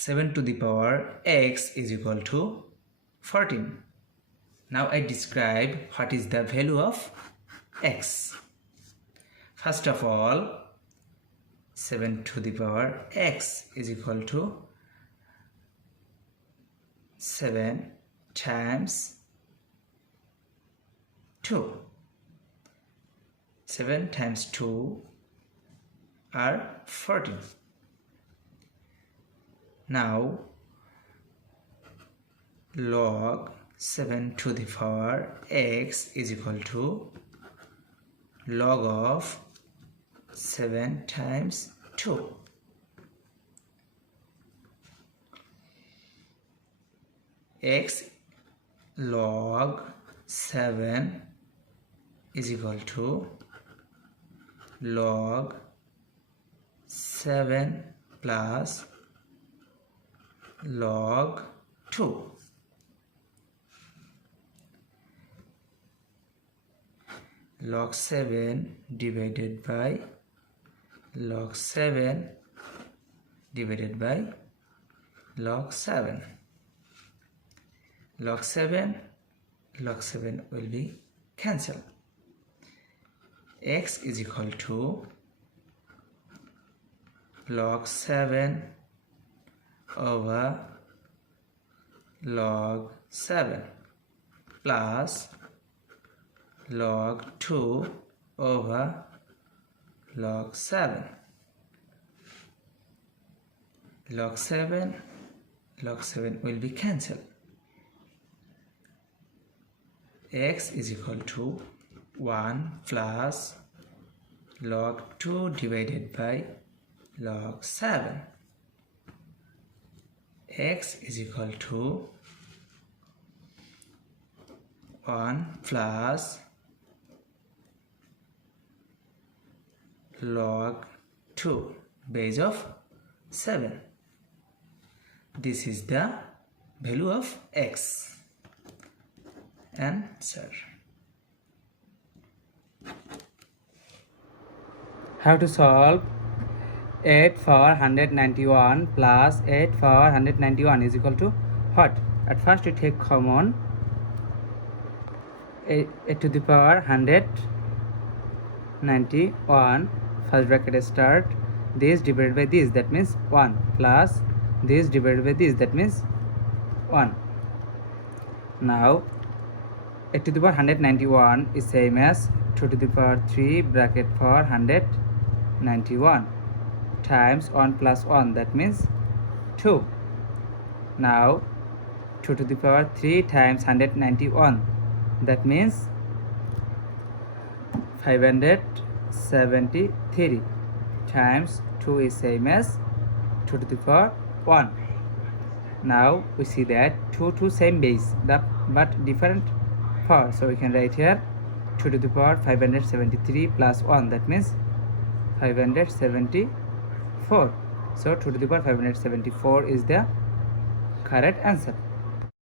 7 to the power x is equal to 14. Now I describe what is the value of x. First of all, 7 to the power x is equal to 7 times 2. 7 times 2 are 14. Now log 7 to the power x is equal to log of 7 times 2. X log 7 is equal to log 7 plus log 2. Log 7 divided by log 7 divided by log 7. Log 7 will be cancelled. X is equal to log 7 over log 7 plus log 2 over log 7. Log 7 will be cancelled. X is equal to 1 plus log 2 divided by log 7. X is equal to 1 plus log 2 base of 7. This is the value of x. Answer. How to solve 8 for 191 plus 8 for 191 is equal to what? At first we take common 8 to the power 191, first bracket start, this divided by this, that means 1, plus this divided by this, that means 1. Now 8 to the power 191 is same as 2 to the power 3 bracket for 191 times 1 plus 1, that means 2. Now 2 to the power 3 times 191, that means 573 times 2 is same as 2 to the power 1. Now we see that 2 same base but different power, so we can write here 2 to the power 573 plus 1, that means 574. So 2 to the power 574 is the correct answer.